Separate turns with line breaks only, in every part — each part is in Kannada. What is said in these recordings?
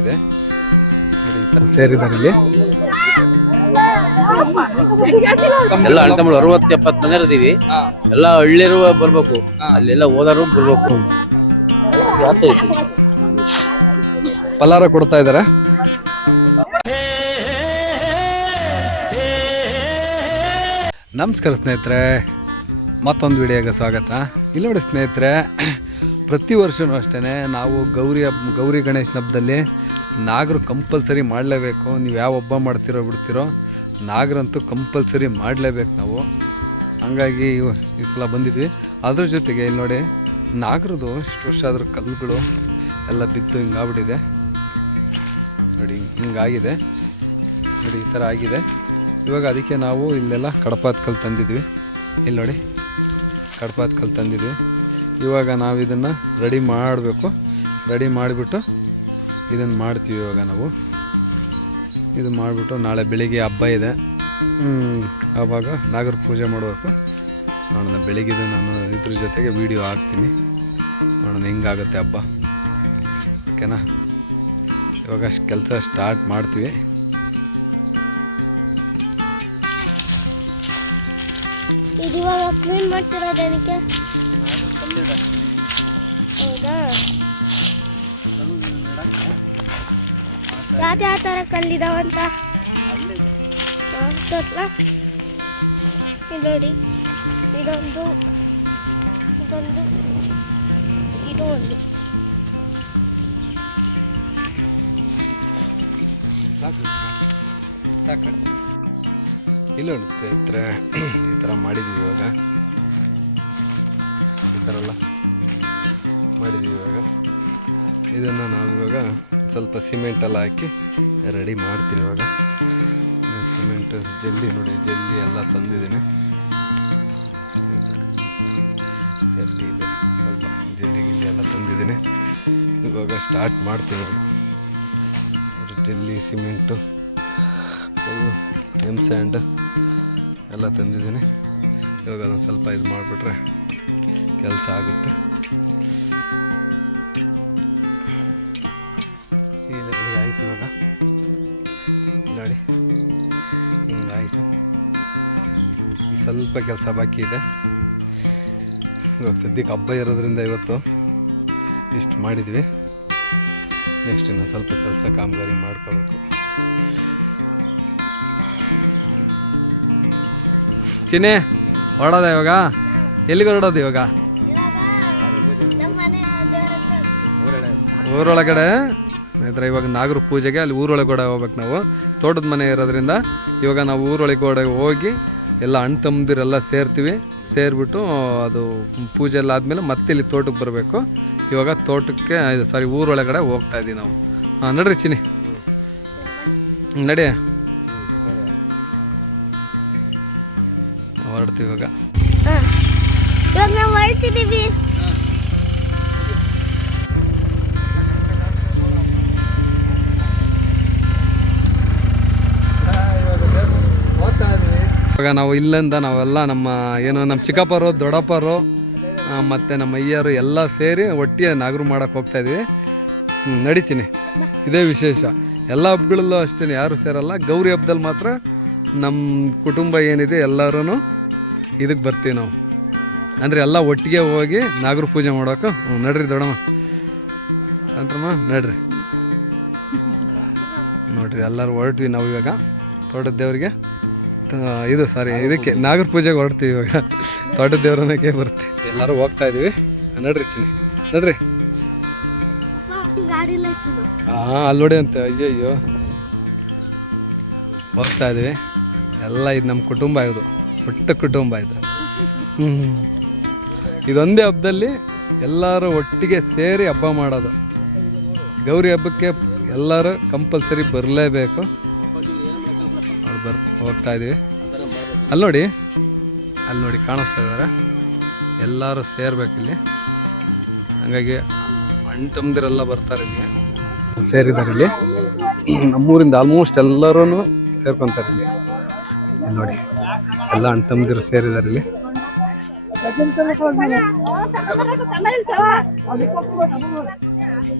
ಇದೆ. ಸೇರಿದ್ದಾರೆ ಇಲ್ಲಿ
ಎಲ್ಲ ಅಣ್ಣ ತಮ್ಮ ಅರವತ್ತು ಎಪ್ಪತ್ತು ಮನೆ ಇದೀವಿ ಎಲ್ಲ ಹಳ್ಳಿರುವ ಬರ್ಬೇಕು. ಅಲ್ಲೆಲ್ಲ ಓದಾರು ಬರ್ಬೇಕು.
ಪಲಾರ ಕೊಡ್ತಾ ಇದಾರೆ ನಮಸ್ಕಾರ ಸ್ನೇಹಿತರೆ. ಮತ್ತೊಂದು ವಿಡಿಯೋಗೆ ಸ್ವಾಗತ. ಇಲ್ಲಿ ನೋಡಿ ಸ್ನೇಹಿತರೆ ಪ್ರತಿ ವರ್ಷವೂ ಅಷ್ಟೇ ನಾವು ಗೌರಿ ಹಬ್ಬ ಗೌರಿ ಗಣೇಶನ ಹಬ್ಬದಲ್ಲಿ ನಾಗರು ಕಂಪಲ್ಸರಿ ಮಾಡಲೇಬೇಕು. ನೀವು ಯಾವ ಹಬ್ಬ ಮಾಡ್ತಿರೋ ಬಿಡ್ತಿರೋ, ನಾಗರಂತೂ ಕಂಪಲ್ಸರಿ ಮಾಡಲೇಬೇಕು ನಾವು. ಹಂಗಾಗಿ ಈ ಸಲ ಬಂದಿದ್ವಿ. ಅದ್ರ ಜೊತೆಗೆ ಇಲ್ಲಿ ನೋಡಿ ನಾಗರದು ಇಷ್ಟು ವರ್ಷ ಆದರೂ ಕಲ್ಲುಗಳು ಎಲ್ಲ ಬಿದ್ದು ಹಿಂಗಾಗ್ಬಿಟ್ಟಿದೆ. ನೋಡಿ, ಹಿಂಗಾಗಿದೆ. ನೋಡಿ, ಈ ಥರ ಆಗಿದೆ. ಇವಾಗ ಅದಕ್ಕೆ ನಾವು ಇಲ್ಲೆಲ್ಲ ಕಡಪಾತ್ ಕಲ್ಲು ತಂದಿದ್ವಿ. ಇಲ್ಲಿ ನೋಡಿ ಕಡಪಾತ್ ಕಲ್ಲು ತಂದಿದ್ವಿ. ಇವಾಗ ನಾವು ಇದನ್ನು ರೆಡಿ ಮಾಡಬೇಕು. ರೆಡಿ ಮಾಡಿಬಿಟ್ಟು ಇದನ್ನು ಮಾಡ್ತೀವಿ ಇವಾಗ ನಾವು. ಇದು ಮಾಡಿಬಿಟ್ಟು ನಾಳೆ ಬೆಳಿಗ್ಗೆ ಹಬ್ಬ ಇದೆ. ಆವಾಗ ನಾಗರ ಪೂಜೆ ಮಾಡಬೇಕು. ನೋಡೋಣ ಬೆಳಿಗ್ಗೆದು ನಾನು ಇದ್ರ ಜೊತೆಗೆ ವಿಡಿಯೋ ಹಾಕ್ತೀನಿ. ನೋಡೋಣ ಹೆಂಗಾಗುತ್ತೆ ಹಬ್ಬ. ಓಕೆನಾ ಇವಾಗ ಕೆಲಸ ಸ್ಟಾರ್ಟ್ ಮಾಡ್ತೀವಿ.
ಇದು ಕ್ಲೀನ್ ಮಾಡ್ತಿರೋದು ಹೌದಾ? ಯಾವ ಯಾವ ಥರ ಕಲ್ಲಿದಾವಂತ? ಇಲ್ಲಿ ನೋಡಿ ಇದೊಂದು ಇದೊಂದು ಇದು ಒಂದು.
ಸಾಕು. ಸಾಕು. ಇಲ್ಲ ನೋಡಿ ಸ್ನೇಹಿತರೆ ಈ ಥರ ಮಾಡಿದ್ದೀವಿ ಇವಾಗ. ಎಲ್ಲ ಮಾಡಿದ್ದೀವಿ ಇವಾಗ. ಇದನ್ನು ನಾವು ಇವಾಗ ಸ್ವಲ್ಪ ಸಿಮೆಂಟೆಲ್ಲ ಹಾಕಿ ರೆಡಿ ಮಾಡ್ತೀನಿ ಇವಾಗ. ಸಿಮೆಂಟ್ ಜಲ್ದಿ ನೋಡಿ ಜಲ್ದಿ ಎಲ್ಲ ತಂದಿದ್ದೀನಿ. ಜಲ್ದಿ ಇದೆ. ಸ್ವಲ್ಪ ಜಲ್ಲಿ ಗಿಲ್ಲಿ ಎಲ್ಲ ತಂದಿದ್ದೀನಿ. ಇವಾಗ ಸ್ಟಾರ್ಟ್ ಮಾಡ್ತೀನಿ ಜಲ್ಲಿ ಸಿಮೆಂಟು ಎಂ ಸ್ಯಾಂಡ್ ಎಲ್ಲ ತಂದಿದ್ದೀನಿ. ಇವಾಗ ಅದೊಂದು ಸ್ವಲ್ಪ ಇದು ಮಾಡಿಬಿಟ್ರೆ ಕೆಲಸ ಆಗುತ್ತೆ. ಆಯಿತು ಇವಾಗ. ನೋಡಿ, ಹಿಂಗಾಯಿತು. ಸ್ವಲ್ಪ ಕೆಲಸ ಬಾಕಿ ಇದೆ. ಇವಾಗ ಸದ್ಯಕ್ಕೆ ಹಬ್ಬ ಇರೋದ್ರಿಂದ ಇವತ್ತು ಇಷ್ಟು ಮಾಡಿದ್ವಿ. ನೆಕ್ಸ್ಟ್ ಇನ್ನು ಸ್ವಲ್ಪ ಕೆಲಸ ಕಾಮಗಾರಿ ಮಾಡ್ಕೋಬೇಕು. ಚಿನ್ನೆ ಹೊಡೋದ ಇವಾಗ? ಎಲ್ಲಿಗೆ ಹೊರಡೋದು ಇವಾಗ? ಊರೊಳಗಡೆ, ಸ್ನೇಹಿತರೆ, ಇವಾಗ ನಾಗರ ಪೂಜೆಗೆ ಅಲ್ಲಿ ಊರೊಳಗಡೆ ಹೋಗ್ಬೇಕು ನಾವು. ತೋಟದ ಮನೆ ಇರೋದ್ರಿಂದ ಇವಾಗ ನಾವು ಊರೊಳಗಡೆ ಹೋಗಿ ಎಲ್ಲ ಅಣ್ಣ ತಮ್ಮದಿರೆಲ್ಲ ಸೇರ್ತೀವಿ. ಸೇರಿಬಿಟ್ಟು ಅದು ಪೂಜೆ ಎಲ್ಲ ಆದಮೇಲೆ ಮತ್ತೆ ಇಲ್ಲಿ ತೋಟಕ್ಕೆ ಬರಬೇಕು. ಇವಾಗ ತೋಟಕ್ಕೆ ಸಾರಿ ಊರೊಳಗಡೆ ಹೋಗ್ತಾ ಇದ್ದೀವಿ ನಾವು. ಹಾಂ ನಡ್ರಿ ಚಿನಿ ನಡಿ. ಹೊರಡ್ತೀವಿ ಇವಾಗ.
ಇವಾಗ ನಾವು ಹೊರಡ್ತಿದ್ದೀವಿ.
ಇವಾಗ ನಾವು ಇಲ್ಲಿಂದ ನಾವೆಲ್ಲ ನಮ್ಮ ಏನು, ನಮ್ಮ ಚಿಕ್ಕಪ್ಪರು, ದೊಡ್ಡಪ್ಪರು ಮತ್ತು ನಮ್ಮ ಅಯ್ಯರು ಎಲ್ಲ ಸೇರಿ ಒಟ್ಟಿಗೆ ನಾಗರು ಮಾಡೋಕ್ಕೆ ಹೋಗ್ತಾ ಇದ್ದೀವಿ ನಡೀತೀನಿ. ಇದೇ ವಿಶೇಷ. ಎಲ್ಲ ಹಬ್ಬಗಳಲ್ಲೂ ಅಷ್ಟೇ ಯಾರು ಸೇರಲ್ಲ. ಗೌರಿ ಹಬ್ಬದಲ್ಲಿ ಮಾತ್ರ ನಮ್ಮ ಕುಟುಂಬ ಏನಿದೆ ಎಲ್ಲರೂ ಇದಕ್ಕೆ ಬರ್ತೀವಿ ನಾವು. ಅಂದರೆ ಎಲ್ಲ ಒಟ್ಟಿಗೆ ಹೋಗಿ ನಾಗರ ಪೂಜೆ ಮಾಡೋಕೆ ನಡ್ರಿ ದೊಡಮ್ಮ ಸಂತ್ರಮ್ಮ ನಡ್ರಿ. ನೋಡ್ರಿ, ಎಲ್ಲರೂ ಹೊರಟ್ವಿ ನಾವು ಇವಾಗ. ತೋಟದ ದೇವರಿಗೆ. ಇದು ಸಾರಿ ಇದಕ್ಕೆ ನಾಗರ ಪೂಜೆಗೆ ಹೊರಡ್ತೀವಿ ಇವಾಗ. ತೋಟದ ದೇವರನಕ್ಕೆ ಬರ್ತೀವಿ ಎಲ್ಲರೂ ಹೋಗ್ತಾ ಇದೀವಿ. ನಡ್ರಿ ಚಿನ್ನಿ. ನಡ್ರಿ. ಹಾಂ ಅಲ್ಲಿ ನೋಡಿ ಅಂತ. ಅಯ್ಯೋ ಅಯ್ಯೋ ಹೋಗ್ತಾ ಇದೀವಿ. ಎಲ್ಲ ಇದು ನಮ್ಮ ಕುಟುಂಬ ಇದು. ಪುಟ್ಟ ಕುಟುಂಬ ಇದು. ಇದೊಂದೇ ಹಬ್ಬದಲ್ಲಿ ಎಲ್ಲರೂ ಒಟ್ಟಿಗೆ ಸೇರಿ ಹಬ್ಬ ಮಾಡೋದು. ಗೌರಿ ಹಬ್ಬಕ್ಕೆ ಎಲ್ಲರೂ ಕಂಪಲ್ಸರಿ ಬರಲೇಬೇಕು. ಬರ್, ಹೋಗ್ತಾ ಇದ್ದೀವಿ ಅಲ್ಲಿ ನೋಡಿ ಅಲ್ಲಿ ನೋಡಿ ಕಾಣಿಸ್ತಾ ಇದ್ದಾರೆ ಎಲ್ಲರೂ ಸೇರ್ಬೇಕಿಲ್ಲಿ ಹಂಗಾಗಿ ಅಣ್ಣ ತಮ್ಮದಿರೆಲ್ಲ ಬರ್ತಾರೆ ಇಲ್ಲಿ. ಸೇರಿದ್ದಾರೆ ಇಲ್ಲಿ. ನಮ್ಮೂರಿಂದ ಆಲ್ಮೋಸ್ಟ್ ಎಲ್ಲರೂ ಸೇರ್ಕೊತಾರೆ ಇಲ್ಲಿ. ಇಲ್ಲಿ ನೋಡಿ, ಎಲ್ಲ ಅಣ್ಣ ತಮ್ಮದಿರು ಸೇರಿದ್ದಾರೆ ಇಲ್ಲಿ.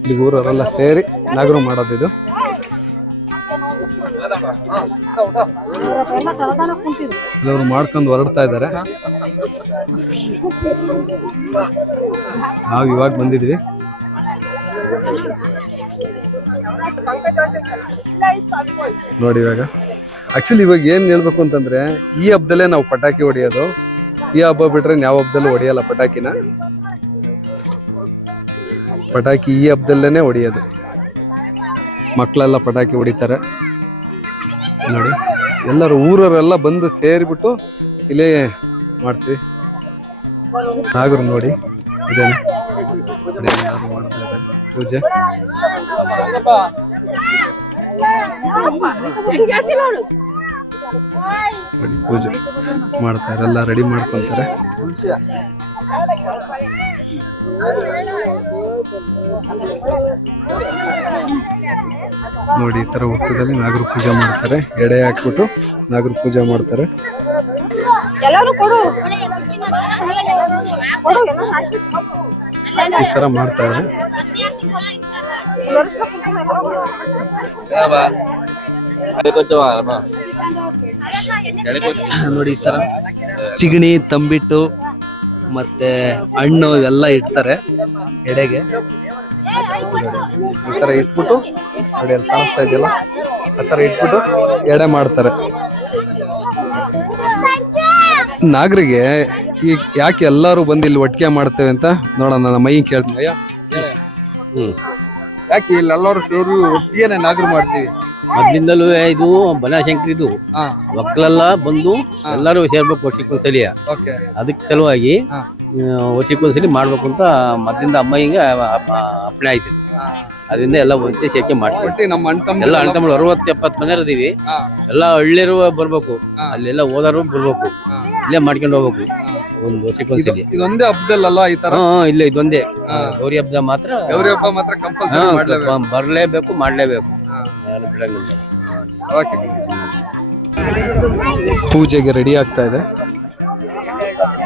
ಇಲ್ಲಿ ಊರವರೆಲ್ಲ ಸೇರಿ ನಾಗರು ಮಾಡೋದಿದು ಕೆಲವರು ಮಾಡ್ಕೊಂಡು ಹೊರಡ್ತಾ ಇದ್ದಾರೆ. ನಾವು ಇವಾಗ ಬಂದಿದ್ವಿ. ನೋಡಿ ಇವಾಗ. ಆಕ್ಚುಲಿ ಇವಾಗ ಏನ್ ಹೇಳ್ಬೇಕು ಅಂತಂದ್ರೆ, ಈ ಹಬ್ಬದಲ್ಲೇ ನಾವು ಪಟಾಕಿ ಹೊಡೆಯೋದು. ಈ ಹಬ್ಬ ಬಿಟ್ರೆ ಯಾವ ಹಬ್ಬದಲ್ಲೂ ಹೊಡೆಯಲ್ಲ ಪಟಾಕಿನ? ಪಟಾಕಿ ಈ ಹಬ್ಬದಲ್ಲೇನೆ ಹೊಡೆಯೋದು. ಮಕ್ಕಳೆಲ್ಲ ಪಟಾಕಿ ಹೊಡಿತಾರೆ. ನೋಡಿ. ಎಲ್ಲರೂ ಊರವರೆಲ್ಲ ಬಂದು ಸೇರಿಬಿಟ್ಟು ಇಲ್ಲೇ ಮಾಡ್ತೀವಿ. ನಾಗರು ನೋಡಿ. ಇದೇನೆ ಪೂಜೆ. ಪೂಜೆ ಮಾಡ್ತಾರೆ ಎಲ್ಲ ರೆಡಿ ಮಾಡ್ಕೊಂತಾರೆ. ನೋಡಿ ಈ ತರ ಹುಟ್ಟದಲ್ಲಿ ನಾಗರ ಪೂಜೆ ಮಾಡ್ತಾರೆ. ಎಡೆ ಹಾಕ್ಬಿಟ್ಟು ನಾಗರ ಪೂಜೆ ಮಾಡ್ತಾರೆ. ಈ ತರ ಮಾಡ್ತಾರೆ ನೋಡಿ ಈ ತರ. ಚಿಗಣಿ ತಂಬಿಟ್ಟು ಮತ್ತೆ ಹಣ್ಣು ಇವೆಲ್ಲ ಇಡ್ತಾರೆ ಎಡೆಗೆ. ಈ ತರ ಇಟ್ಬಿಟ್ಟು ನೋಡಿ ಅಲ್ಲಿ ಕಾಣಿಸ್ತಾ ಇದೆಯಲ್ಲ? ಆ ತರ ಇಟ್ಬಿಟ್ಟು ಎಡೆ ಮಾಡ್ತಾರೆ. ನಾಗರಿಗೆ ಈಗ ಯಾಕೆ ಎಲ್ಲರೂ ಬಂದು ಇಲ್ಲಿ ಒಟ್ಟಿಗೆ ಮಾಡ್ತೇವೆ ಅಂತ ನೋಡೋಣ ನನ್ನ ಮೈ ಕೇಳ್ತೀನಿ. ಅಯ್ಯ. ಯಾಕೆ ಇಲ್ಲಿ ಎಲ್ಲರೂ ಸೇರಿ ಒಟ್ಟಿಗೆ ನಾಗರು ಮಾಡ್ತೀವಿ?
ಮೊದ್ಲಿಂದಲೂ ಇದು ಬನಶಂಕರಿ ಇದು. ಮಕ್ಕಳೆಲ್ಲ ಬಂದು ಎಲ್ಲರೂ ಸೇರ್ಬೇಕು ವರ್ಷಕ್ಕೊಂದ್ಸಲಿ. ಅದಕ್ಕೆ ಸಲುವಾಗಿ ವರ್ಷಕ್ಕೊಂದ್ಸಲಿ ಮಾಡ್ಬೇಕು ಅಂತ ಮೊದ್ಲಿಂದ ಹಿಂಗ ಅಪ್ಪಣೆ ಆಯ್ತು. ಅದರಿಂದ ಎಲ್ಲ ಒಂದೇ ಸೇಕೆ ಮಾಡ್ತೀವಿ.
ಒಟ್ಟಿ ನಮ್ಮ ಅಣ್ಣ ತಮ್ಮ
ಎಲ್ಲ ಅಣ್ಣ ತಮ್ಮಳು ಅರವತ್ತು ಎಪ್ಪತ್ತು ಮನೆ
ಇದ್ದೀವಿ
ಎಲ್ಲ ಹಳ್ಳಿರು ಬರ್ಬೇಕು. ಅಲ್ಲೆಲ್ಲ ಓದಾರು ಬರ್ಬೇಕು. ಇಲ್ಲೇ ಮಾಡ್ಕೊಂಡು ಹೋಗ್ಬೇಕು. ಒಂದು ವರ್ಷಕ್ಕೊಂದ್ಸಲಿ.
ಇದೊಂದೇ ಹಬ್ಬದಲ್ಲ ಈ ತರ?
ಇಲ್ಲ ಇದೊಂದೇ. ಗೌರಿ ಹಬ್ಬದ ಮಾತ್ರ.
ಗೌರಿ ಹಬ್ಬ ಮಾತ್ರ
ಬರ್ಲೇಬೇಕು ಮಾಡ್ಲೇಬೇಕು. ಯಾರು ಬಿಡಂಗಿಲ್ಲ
ಓಕೆ. ಪೂಜೆಗೆ ರೆಡಿ ಆಗ್ತಾ ಇದೆ.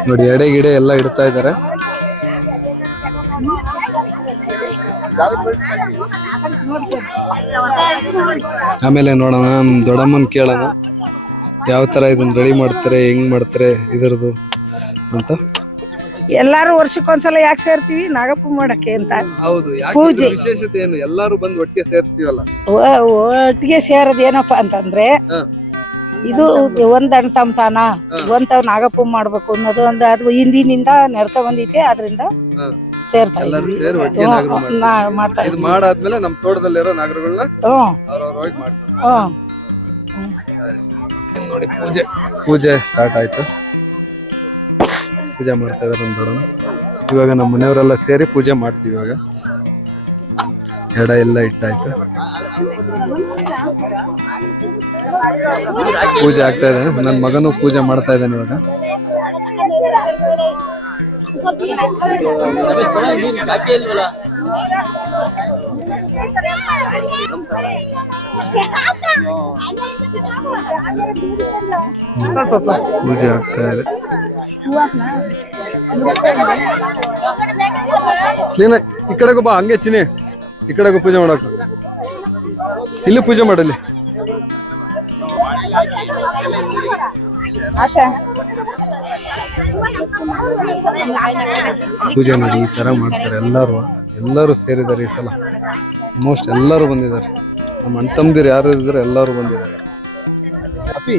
ನೋಡಿ ಎಡೆ ಗಿಡೆ ಎಲ್ಲ ಇಡ್ತಾ ಇದ್ದಾರೆ. ಆಮೇಲೆ ನೋಡೋಣ ನಮ್ ದೊಡ್ಡಮ್ಮನ್ ಕೇಳೋಣ. ಯಾವ ತರ ಇದನ್ನ ರೆಡಿ ಮಾಡ್ತಾರೆ ಹೆಂಗ್ ಮಾಡ್ತಾರೆ ಇದರದು ಅಂತ.
ಎಲ್ಲಾರು ವರ್ಷಕ್ಕೊಂದ್ಸಲ ಯಾಕೆ ಸೇರ್ತೀವಿ? ನಾಗಪ್ಪ ಮಾಡಕ್ಕೆ ಅಂತ.
ಹೌದು
ಪೂಜೆ.
ವಿಶೇಷತೆ ಏನು? ಎಲ್ಲಾರು ಬಂದು ಒಟ್ಟಿಗೆ ಸೇರ್ತೀವಲ್ಲ?
ಒ- ಒಟ್ಟಿಗೆ ಸೇರೋದು ಏನಪ್ಪ ಅಂತಂದ್ರೆ
ಹ.
ಇದು ಒಂದ್ ಅಣ್ಣ ತಮ್ಮತಾನ ಒಂದ್ ನಾಗಪ್ಪ ಮಾಡ್ಬೇಕು ಅನ್ನೋದು ಒಂದು ಅದು ಹಿಂದಿನಿಂದ ನಡ್ಕೊ ಬಂದೈತೆ ಅದರಿಂದ
ಸೇರ್ತಾರೆ
ಸೇರ್ತಾ
ಎಲ್ಲರೂ
ಇದ್ವಿ.
ಸೇರಿ ಒಟ್ಟಿಗೆ ನಾಗರು
ಹ್ಮ್,
ಮಾಡ್ತಾರೆ.
ನಾ- ಮಾಡ್ತಾ
ಇದು
ಇದ್ವಿ.
ಮಾಡಾದ್ಮೇಲೆ ನಮ್ ತೋಟದಲ್ಲಿರೋ ನಾಗರಗಳನ್ನ
ಹ್ಮ್.
ಅವ್ರವ್ರ ಹೋಗಿ ಮಾಡ್ತಾರೆ.
ಹ್ಮ್.
ನೋಡಿ ಪೂಜೆ. ಪೂಜೆ ಸ್ಟಾರ್ಟ್ ಆಯ್ತು. ಪೂಜೆ ಮಾಡ್ತಾ ಇದಾರೆ ಇವಾಗ ನಮ್ಮ ಮನೆಯವರೆಲ್ಲ ಸೇರಿ ಪೂಜೆ ಮಾಡ್ತೀವಿ ಇವಾಗ. ಎಡ ಎಲ್ಲ ಇಟ್ಟಾಯ್ತು. ಪೂಜೆ ಆಗ್ತಾ ಇದೆ. ನನ್ನ ಮಗನೂ ಪೂಜೆ ಮಾಡ್ತಾ ಇದ್ದಾನೆ ಇವಾಗ. ಪೂಜೆ ಆಗ್ತಾ ಇದೆ ಈ ಕಡೆಗೂ ಬಾ, ಹಂಗೆ ಚಿನಿ ಈ ಕಡೆಗೂ ಪೂಜೆ ಮಾಡಕ ಇಲ್ಲಿ ಪೂಜೆ ಮಾಡಲಿ ಪೂಜೆ ಮಾಡಿ ಈ ತರ ಮಾಡ್ತಾರೆ ಎಲ್ಲರೂ. ಎಲ್ಲರೂ ಸೇರಿದ್ದಾರೆ ಈ ಸಲ. ಆಲ್ಮೋಸ್ಟ್ ಎಲ್ಲರೂ ಬಂದಿದ್ದಾರೆ. ನಮ್ಮ ಅಣ್ಣ ತಮ್ಮದಿರು ಯಾರು ಇದ್ದಾರೆ ಎಲ್ಲರೂ ಬಂದಿದ್ದಾರೆ. ಅಪ್ಪಿ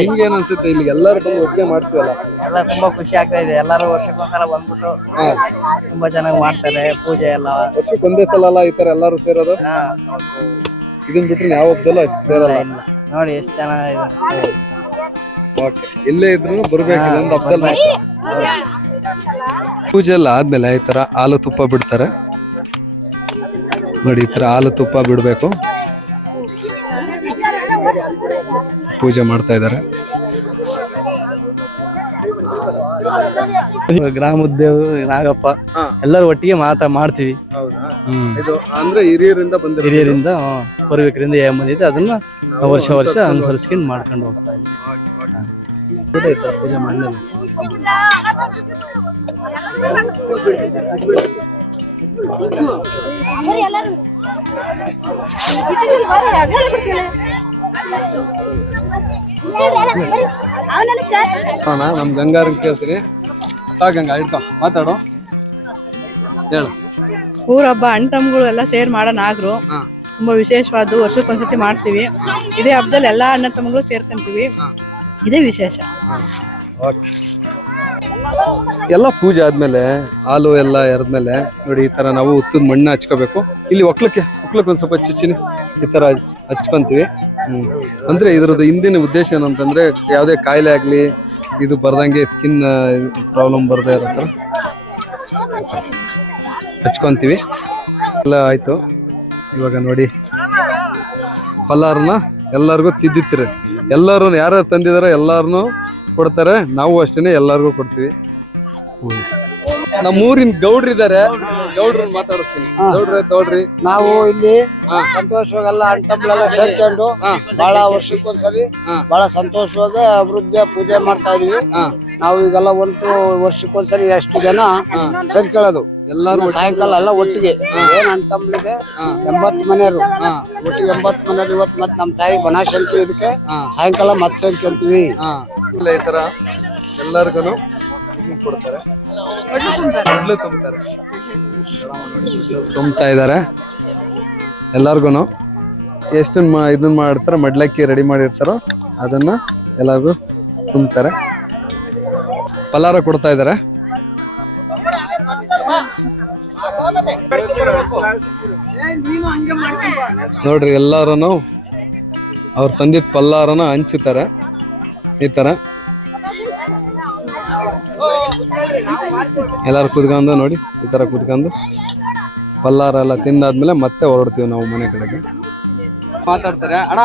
ನಿಮ್ಗೆ ಏನ್ ಅನ್ಸುತ್ತೆ? ಇಲ್ಲಿ ಎಲ್ಲರೂ ಬಂದು ಒಟ್ಟಿಗೆ ಮಾಡ್ತೀವಲ್ಲ?
ಎಲ್ಲ ತುಂಬಾ ಖುಷಿ ಆಗ್ತಾ ಇದೆ. ಎಲ್ಲರೂ ವರ್ಷಕ್ಕೊಂದ್ಸಲ ಬಂದ್ಬಿಟ್ಟು ತುಂಬಾ ಚೆನ್ನಾಗಿ ಮಾಡ್ತಾರೆ ಪೂಜೆ ಎಲ್ಲ.
ವರ್ಷಕ್ಕೆ ಒಂದೇ ಸಲ ಅಲ್ಲ ಈ ತರ ಎಲ್ಲರೂ ಸೇರೋದು?
ಇದನ್ನ
ಇದನ್ ಬಿಟ್ರೆ ಯಾವ ಹಬ್ಬದಲ್ಲೂ ಅಷ್ಟು ಸೇರಲ್ಲ.
ನೋಡಿ ಎಷ್ಟು ಚೆನ್ನಾಗಿದೆ
ಓಕೆ ಎಲ್ಲೇ ಇದ್ರು ಬರ್ಬೇಕು ಇದೊಂದು ಹಬ್ಬದಲ್ಲಿ. ಪೂಜೆ ಎಲ್ಲ ಆದ್ಮೇಲೆ ಈ ತರ ಹಾಲು ತುಪ್ಪ ಬಿಡ್ತಾರೆ. ನೋಡಿ ಈ ತರ ಹಾಲು ತುಪ್ಪ ಬಿಡ್ಬೇಕು. ಪೂಜೆ ಮಾಡ್ತಾ ಇದ್ದಾರೆ.
ಗ್ರಾಮೋದ್ಯೋಗ ನಾಗಪ್ಪ
ಎಲ್ಲರ
ಎಲ್ಲರೂ ಒಟ್ಟಿಗೆ ಮಾತಾ ಮಾಡ್ತೀವಿ.
ಹೌದಾ? ಇದು ಅಂದ್ರೆ ಹಿರಿಯರಿಂದ ಬಂದಿರೋ
ಹಿರಿಯರಿಂದ ಪೂರ್ವಿಕರಿಂದ ಏನ್ ಬಂದಿದೆ ಅದನ್ನ ವರ್ಷ ವರ್ಷ ಅನುಸರಿಸ್ಕೊಂಡು ಮಾಡ್ಕೊಂಡು ಹೋಗ್ತಾ ಇದ್ದೀವಿ.
ಈ ತರ ಪೂಜೆ ಮಾಡಲೇಬೇಕು ಅಣ್ಣ ನಮ್ಮ ಕೇಳ್ತೀನಿ ತಾ ಗಂಗಾ ಇಡ್ತ ಮಾತಾಡು. ಹೇಳು.
ಊರ ಹಬ್ಬ ಅಣ್ಣ ಎಲ್ಲ ಸೇರ್ ಮಾಡೋಣ
ಆಗ್ರು.
ತುಂಬಾ ವಿಶೇಷವಾದ್ದು ವರ್ಷಕ್ಕೊಂದ್ಸತಿ ಮಾಡ್ತೀವಿ. ಇದೇ ಹಬ್ಬದಲ್ಲಿ ಎಲ್ಲಾ ಅಣ್ಣ ತಮ್ಮಗಳು ಸೇರ್ಕೊಂತೀವಿ ಇದೇ ವಿಶೇಷ.
ಎಲ್ಲ ಪೂಜೆ ಆದ್ಮೇಲೆ, ಹಾಲು ಎಲ್ಲ ಎರೆದ್ಮೇಲೆ, ನೋಡಿ ಈ ತರ ನಾವು ಉತ್ತದ ಮಣ್ಣು ಹಚ್ಕೋಬೇಕು. ಇಲ್ಲಿ ಒಕ್ಲಕ್ಕೆ ಒಕ್ಲಕ್ಕೆ ಒಂದು ಸ್ವಲ್ಪ ಚಿಚ್ಚಿನಿ ಈ ತರ ಹಚ್ಕೊಂತೀವಿ. ಹ್ಮ್. ಅಂದ್ರೆ ಇದ್ರದ್ದು ಹಿಂದಿನ ಉದ್ದೇಶ ಏನಂತಂದ್ರೆ, ಯಾವುದೇ ಕಾಯಿಲೆ ಆಗ್ಲಿ, ಇದು ಬರ್ದಂಗೆ ಸ್ಕಿನ್ ಪ್ರಾಬ್ಲಮ್ ಬರ್ದೇ ಇರೋ ಥರ ಹಚ್ಕೊಂತೀವಿ. ಎಲ್ಲ ಆಯ್ತು. ಇವಾಗ ನೋಡಿ ಪಲ್ಲಾರನ್ನ ಎಲ್ಲರಿಗೂ ತಿದ್ದಿತ್ತಿರಿ ಎಲ್ಲರೂ ಯಾರ್ಯಾರು ತಂದಿದಾರೋ ಎಲ್ಲಾರನು ಕೊಡ್ತಾರೆ. ನಾವು ಅಷ್ಟೇನೆ ಎಲ್ಲರಿಗೂ ಕೊಡ್ತೀವಿ. ಊರಿನ ಗೌಡ್ರಿದ್ದಾರೆ ಇದಾರೆ. ಗೌಡ್ರನ್ನ ಮಾತಾಡಿಸ್ತೀನಿ. ಗೌಡ್ರೆ ಗೌಡ್ರಿ.
ನಾವು ಇಲ್ಲಿ ಸಂತೋಷವಾಗೆಲ್ಲ ಅಂಟಂಬಳೆಲ್ಲ ಸೇರ್ಕೊಂಡು ಬಹಳ ವರ್ಷಕ್ಕೊಂದ್ಸರಿ ಬಹಳ ಸಂತೋಷವಾಗಿ ಅಭಿವೃದ್ಧಿಯ ಪೂಜೆ ಮಾಡ್ತಾ ಇದೀವಿ. ನಾವು ಈಗೆಲ್ಲ ಒಂದು ವರ್ಷಕ್ಕೊಂದ್ಸರಿ ಎಷ್ಟು ಜನ ಸೇರ್ಕೊಳ್ಳೋದು.
ಎಲ್ಲಾರು
ಸಾಯಂಕಾಲ ಎಲ್ಲ ಒಟ್ಟಿಗೆ. ಏನ್ ಅಣ್ತಂಬ್ಳಿದೆ ಎಂಬತ್ ಮನೆಯವರು ಒಟ್ಟಿಗೆ ಎಂಬತ್ ಮನೆಯವರು ಇವತ್ತು ಮತ್ತೆ ನಮ್ ತಾಯಿ ಬನಾಶಂತಿ ಇದಕ್ಕೆ ಸಾಯಂಕಾಲ ಮತ್ತೆ ಸೇರ್ಕೊಂತೀವಿ.
ಇಲ್ಲ ಈ ತರ ಎಲ್ಲರಿಗೂ ಕೊಡ್ತಾರೆ. ತುಂಬ್ತಾರೆ. ತುಂಬ್ತಾ ಇದ್ದಾರೆ. ಎಲ್ಲಾರ್ಗು ಎಷ್ಟು ಇದನ್ನ ಮಾಡ್ತಾರ ಮಡ್ಲಕ್ಕಿ ರೆಡಿ ಮಾಡಿರ್ತಾರೋ ಅದನ್ನ ಎಲ್ಲರಿಗೂ ತುಂಬ್ತಾರೆ. ಪಲಾರ ಕೊಡ್ತಾ ಇದ್ದಾರೆ. ನೋಡ್ರಿ ಎಲ್ಲಾರು ಅವ್ರು ತಂದಿದ್ದ ಪಲ್ಲಾರನ ಹಂಚುತ್ತಾರೆ ಈ ತರ. ಎಲ್ಲಾರು ಕುತ್ಕೊಂಡು ನೋಡಿ ಈ ಥರ ಕುತ್ಕೊಂಡು. ಪಲ್ಲಾರ ಎಲ್ಲ ತಿಂದಾದ್ಮೇಲೆ ಮತ್ತೆ ಹೊರಡ್ತೀವಿ ನಾವು ಮನೆ ಕಡೆಗೆ. ಮಾತಾಡ್ತಾರೆ. ಅಣ್ಣ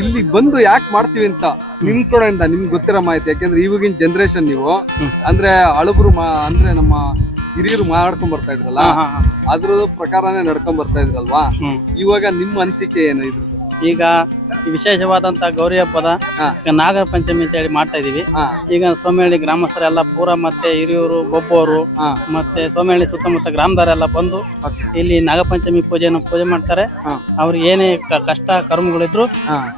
ಇಲ್ಲಿ ಬಂದು ಯಾಕೆ ಮಾಡ್ತೀವಿ ಅಂತ ನಿಮ್ ಕಡೆಯಿಂದ ನಿಮ್ಗೆ ಗೊತ್ತಿರೋ ಮಾಹಿತಿ ಯಾಕೆಂದ್ರೆ ಇವಾಗಿನ ಜನರೇಷನ್ ನೀವು ಅಂದ್ರೆ ಹಳಬರು ಮಾ ಅಂದ್ರೆ ನಮ್ಮ ಹಿರಿಯರು ಮಾಡ್ಕೊಂಡ್ ಬರ್ತಾ ಇದ್ರಲ್ಲ ಅದ್ರ ಪ್ರಕಾರನೇ ನಡ್ಕೊಂಡ್ ಬರ್ತಾ ಇದ್ರಲ್ವಾ? ಇವಾಗ ನಿಮ್ಮ ಅನಿಸಿಕೆ ಏನು ಇದ್ರದ್ದು?
ಈಗ ವಿಶೇಷವಾದಂತ ಗೌರಿ ಹಬ್ಬದ ಈಗ ನಾಗರ ಪಂಚಮಿ ಅಂತ ಹೇಳಿ ಮಾಡ್ತಾ ಇದೀವಿ. ಈಗ ಸೋಮಹಳ್ಳಿ ಗ್ರಾಮಸ್ಥರೆಲ್ಲ ಪೂರ ಮತ್ತೆ ಹಿರಿಯೂರು
ಬೊಬ್ಬೋರು.
ಮತ್ತೆ ಸೋಮಹಳ್ಳಿ ಸುತ್ತಮುತ್ತ ಗ್ರಾಮದವರೆಲ್ಲ ಬಂದು ಇಲ್ಲಿ ನಾಗಪಂಚಮಿ ಪೂಜೆಯನ್ನು ಪೂಜೆ ಮಾಡ್ತಾರೆ. ಅವ್ರಿಗೆ ಏನೇ ಕಷ್ಟ ಕರ್ಮಗಳಿದ್ರು.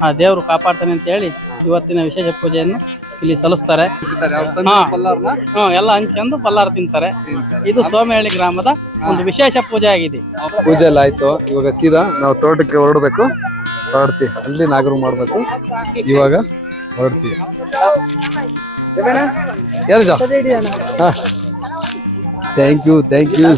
ಆ ದೇವರು ಕಾಪಾಡ್ತಾನೆ ಅಂತ ಹೇಳಿ ಇವತ್ತಿನ ವಿಶೇಷ ಪೂಜೆಯನ್ನು ಇಲ್ಲಿ ಸಲ್ಲಿಸ್ತಾರೆ. ಎಲ್ಲ ಹಂಚ್ಕೊಂಡು ಪಲ್ಲಾರ ತಿಂತಾರೆ. ಇದು ಸೋಮಹಳ್ಳಿ ಗ್ರಾಮದ ಒಂದು ವಿಶೇಷ ಪೂಜೆ ಆಗಿದೆ.
ಪೂಜೆ ಎಲ್ಲ ಆಯ್ತು. ಇವಾಗ ಸೀದಾ ನಾವು ತೋಟಕ್ಕೆ ಹೊರಡ್ಬೇಕು. ಹೊರಡ್ತೀವಿ ಅಲ್ಲಿ ನಾಗರು ಮಾಡ್ಬೇಕು. ಇವಾಗ ಹೊರಡ್ತಿ ಹಾ. Thank you thank you